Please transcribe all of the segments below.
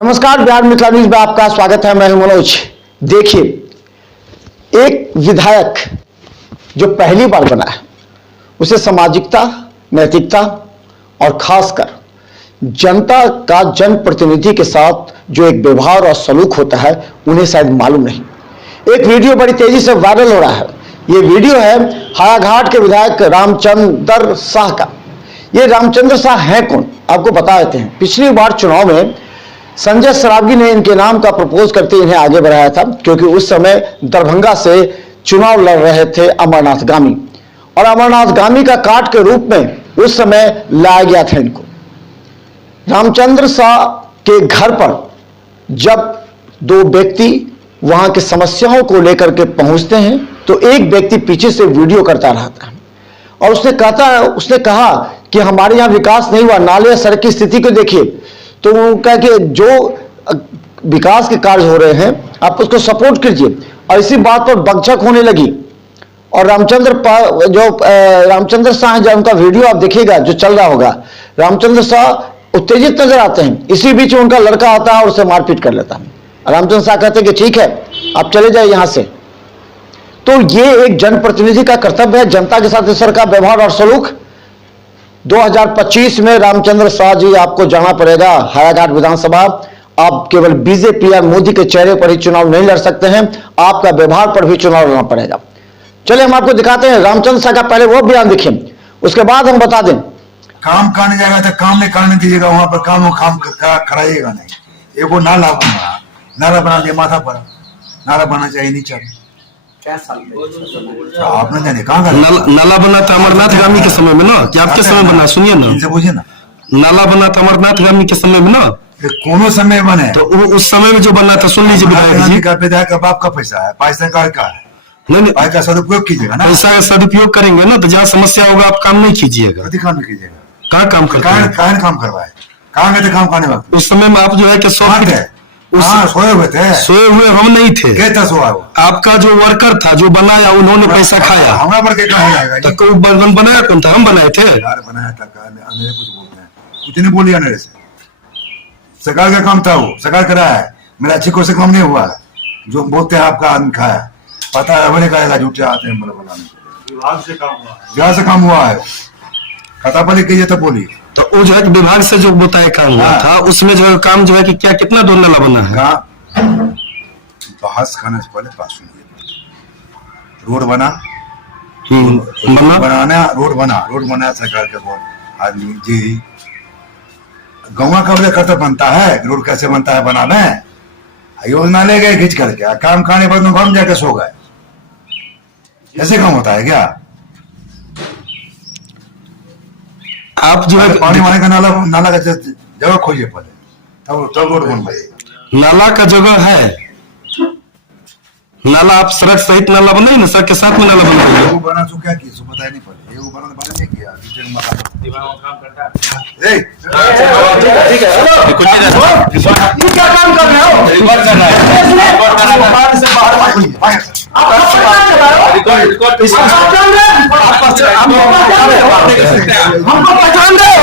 नमस्कार, बिहार मिथिला न्यूज में आपका स्वागत है। मैं हूं मनोज। देखिए, एक विधायक जो पहली बार बना है उसे सामाजिकता, नैतिकता और खासकर जनता का जनप्रतिनिधि के साथ जो एक व्यवहार और सलूक होता है उन्हें शायद मालूम नहीं। एक वीडियो बड़ी तेजी से वायरल हो रहा है। ये वीडियो है हायाघाट के विधायक रामचंद्र शाह का। ये रामचंद्र शाह हैं कौन, आपको बता देते हैं। पिछली बार चुनाव में संजय सरावगी ने इनके नाम का प्रपोज करते इन्हें आगे बढ़ाया था, क्योंकि उस समय दरभंगा से चुनाव लड़ रहे थे अमरनाथ गामी, और अमरनाथ गामी का कार्ड के रूप में उस समय लाया गया था इनको। रामचंद्र शाह के घर पर जब दो व्यक्ति वहां की समस्याओं को लेकर के पहुंचते हैं तो एक व्यक्ति पीछे से वीडियो करता रहता है और उसने कहा कि हमारे यहां विकास नहीं हुआ, नाले सड़क की स्थिति को देखिए। तो वो कहा कि जो विकास के कार्य हो रहे हैं आप उसको सपोर्ट कीजिए, और इसी बात पर बकझक होने लगी। और रामचंद्र शाह जब उनका वीडियो आप देखिएगा जो चल रहा होगा, रामचंद्र शाह उत्तेजित नजर आते हैं। इसी बीच उनका लड़का आता है और उसे मारपीट कर लेता है। रामचंद्र शाह कहते हैं कि ठीक है, आप चले जाए यहां से। तो ये एक जनप्रतिनिधि का कर्तव्य है जनता के साथ इस तरह का व्यवहार और सलूक। 2025 में रामचंद्र शाह जी आपको जाना पड़ेगा हायाघाट विधानसभा। आप केवल बीजेपी या मोदी के चेहरे पर ही चुनाव नहीं लड़ सकते हैं, आपका व्यवहार पर भी चुनाव लड़ना पड़ेगा। चलिए हम आपको दिखाते हैं रामचंद्र शाह का पहले वो बयान देखिए, उसके बाद हम बता दें। काम करने जाएगा तो काम नहीं करने दीजिएगा, वहां पर काम कराइएगा नहीं। एक वो नाला बना दिया माथा पर, नाला बना चाहिए नहीं चाहिए। आपने जाने कहाँ नाला बना था अमरनाथ गामी के समय में ना, कि आपके समय बना? सुनिए ना, इनसे पूछिए ना। नाला बना था अमरनाथ गामी के समय में ना, कोनो समय बने तो उस समय में जो बना था, सुन लीजिए विधायक का बाप का पैसा है, पैसा का है, नहीं पैसा का सदुपयोग कीजिएगा ना। पैसा का सदुपयोग करेंगे ना तो जहाँ समस्या होगा आप काम नहीं कीजिएगा। कभी काम नहीं कीजिएगा। कहाँ काम करते हैं? कहाँ काम करवाए, कहाँ गए थे काम करने वक्त? उस समय में आप जो है कि सोए हुए थे। सोए हुए हम नहीं थे। कहता सोया हुआ आपका जो वर्कर था जो बनाया, उन्होंने पैसा खाया। हमारा पर कहा जाएगा? तो बनाया कौन था? हम बनाए थे। बनाया था, कुछ बोलते हैं, कुछ नहीं बोलिए मेरे से। सरकार का काम था, वो सरकार कराया है, मेरा अच्छी कोई से काम नहीं हुआ है। जो बोलते हैं आपका आदमी खाया, पता है बड़े का झूठे आते हैं विभाग से काम हुआ है। खाता पर लिख तो बोलिए। तो वो जो है विभाग से जो बताया काम हुआ था, उसमें जो है काम जो है कि क्या कितना दो नाला बना है? बहस खाने से पहले बात सुनिए। रोड बना, रोड बना सरकार के बहुत आदमी जी। गाँव का बड़े कर्तव्य बनता है, रोड कैसे बनता है बनावे। योजना ले गए खींच करके, काम खाने पर तुम घर जाके सो गए। ऐसे काम होता है क्या? आप जो है पानी वाले का नाला का जगह खोजिए पहले, तब रोड बन पाएगा। नाला का जगह है, नाला आप सड़क सहित नाला बनाइए ना, सड़क के साथ में नाला बनाइए। वो बना तो क्या की बताया नहीं पड़े, वो बना नहीं किया। काम करता है, ठीक है क्या काम कर रहे हो? रिकॉर्ड कर रहा हमको पहचान रहे हो?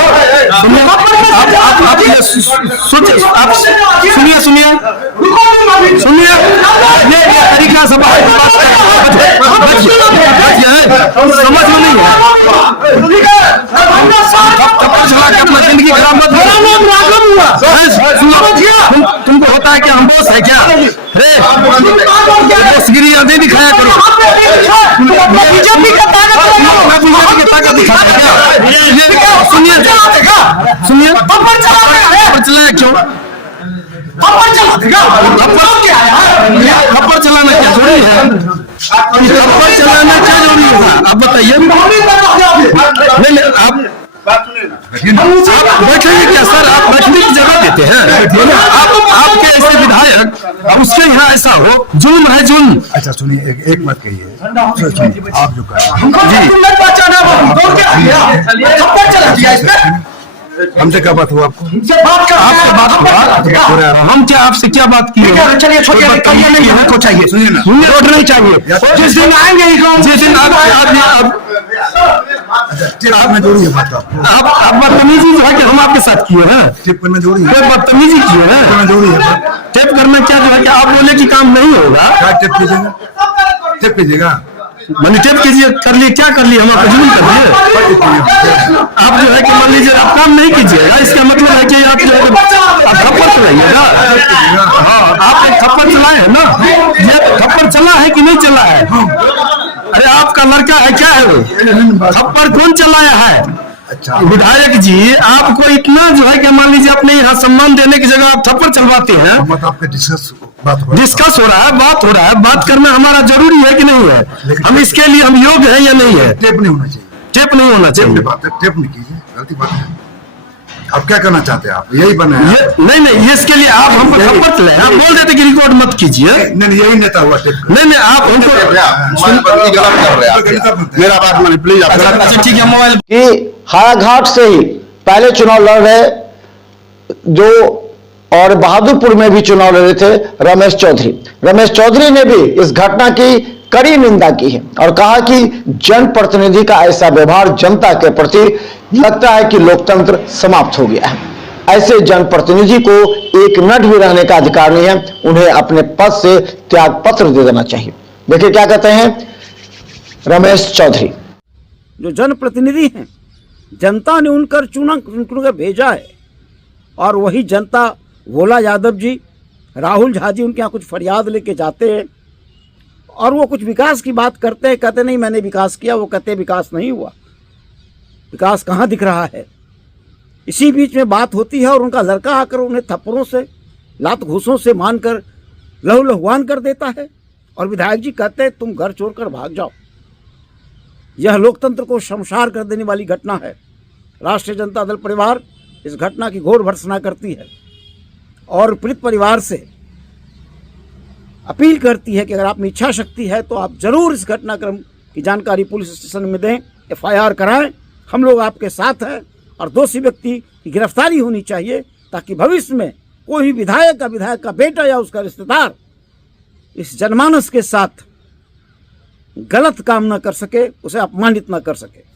सुनिए तरीका से समझ में नहीं है। थप्पड़ चला के अपना जिंदगी खराब मत तुमको होता है कि हम बॉस है क्या? बॉसगिरी नहीं दिखाया करो। बीजेपी की ताकत दिखाते क्या? सुनिए चलाया क्यों? थप्पड़ चलाना क्या जरूरी है? थप्पड़ चलाना क्या जरूरी है? आप बताइए। नहीं आप बैठेंगे क्या सर? आप बैठने की जगह देते हैं? आपके ऐसे विधायक उसके यहाँ ऐसा हो, जुल्म है जुल्म। अच्छा सुनिए, एक बात कहिए, आप जो हमसे क्या बात हुआ? आपको आपसे बात हुआ? हम क्या आपसे क्या बात की? चलिए छोड़िए, को चाहिए, सुनिए ना, रोड नहीं चाहिए। जिस दिन आएंगे, जिस दिन अच्छा, टेप करना जरूरी है बात आपको? आप बदतमीजी जो है कि हम आपके साथ किए हैं, टेप करना जरूरी है? कोई बदतमीजी किए हैं? करना जरूरी है बात? टेप करना क्या जो है कि आप बोले कि काम नहीं होगा, क्या टेप कीजिएगा? टेप कीजिएगा? मैंने टेप कीजिए, कर लिए, क्या कर लिए, हम आपको जुल्म कर दिए? आप जो है कि मान लीजिए आप काम नहीं कीजिएगा, इसका मतलब है कि आप जो है आप थप्पड़ चलाइएगा। हाँ, आप एक थप्पड़ चलाए हैं ना, ये थप्पड़ चला है कि नहीं चला है? अरे आपका लड़का है, क्या है वो? थप्पड़ कौन चलाया है? अच्छा, विधायक जी, आपको इतना जो है कि मान लीजिए अपने यहाँ सम्मान देने की जगह आप थप्पड़ चलवाते हैं। हम तो आपके डिस्कस बात हो रहा है। डिस्कस हो रहा है, बात हो रहा है, बात करना हमारा जरूरी है कि नहीं है? हम इसके लिए हम योग्य है या नहीं है? टेप नहीं होना चाहिए। टेप नहीं होना टेप चाहिए। नहीं बात है, टेप नहीं कीजिए, गलती बात है। आप क्या करना चाहते हैं? आप यही बने हैं? नहीं, इसके लिए आप हमको थप्पड़ चलाए, आप बोल देते कि रिकॉर्ड मत कीजिए। नहीं, यही नेता हुआ टेप का। नहीं, आप हमको मेरा बात मानिए प्लीज। अच्छा ठीक है, मोबाइल कि हायाघाट से ही पहले चुनाव लड़ रहे जो और बहादुरपुर में भी चुनाव लड़ रहे थे रमेश चौधरी ने भी इस घटना की कड़ी निंदा की है और कहा कि जनप्रतिनिधि का ऐसा व्यवहार जनता के प्रति लगता है कि लोकतंत्र समाप्त हो गया है। ऐसे जनप्रतिनिधि को एक मिनट भी रहने का अधिकार नहीं है, उन्हें अपने पद से त्याग पत्र दे देना चाहिए। देखिए क्या कहते हैं रमेश चौधरी। जो जनप्रतिनिधि हैं, जनता ने उनकर भेजा है और वही जनता भोला यादव जी, राहुल झा जी उनके यहाँ कुछ फरियाद लेके जाते हैं और वो कुछ विकास की बात करते हैं, कहते नहीं मैंने विकास किया, वो कहते विकास नहीं हुआ, विकास कहाँ दिख रहा है। इसी बीच में बात होती है और उनका लड़का आकर उन्हें थप्पड़ों से, लात घूसों से मानकर लहूलुहान कर देता है और विधायक जी कहते हैं तुम घर छोड़कर भाग जाओ। यह लोकतंत्र को शमशार कर देने वाली घटना है। राष्ट्रीय जनता दल परिवार इस घटना की घोर भर्त्सना करती है और पीड़ित परिवार से अपील करती है कि अगर आप में इच्छा शक्ति है तो आप जरूर इस घटनाक्रम की जानकारी पुलिस स्टेशन में दें, FIR कराएं। हम लोग आपके साथ हैं और दोषी व्यक्ति की गिरफ्तारी होनी चाहिए ताकि भविष्य में कोई विधायक का बेटा या उसका रिश्तेदार इस जनमानस के साथ गलत काम न कर सके, उसे अपमानित न कर सके।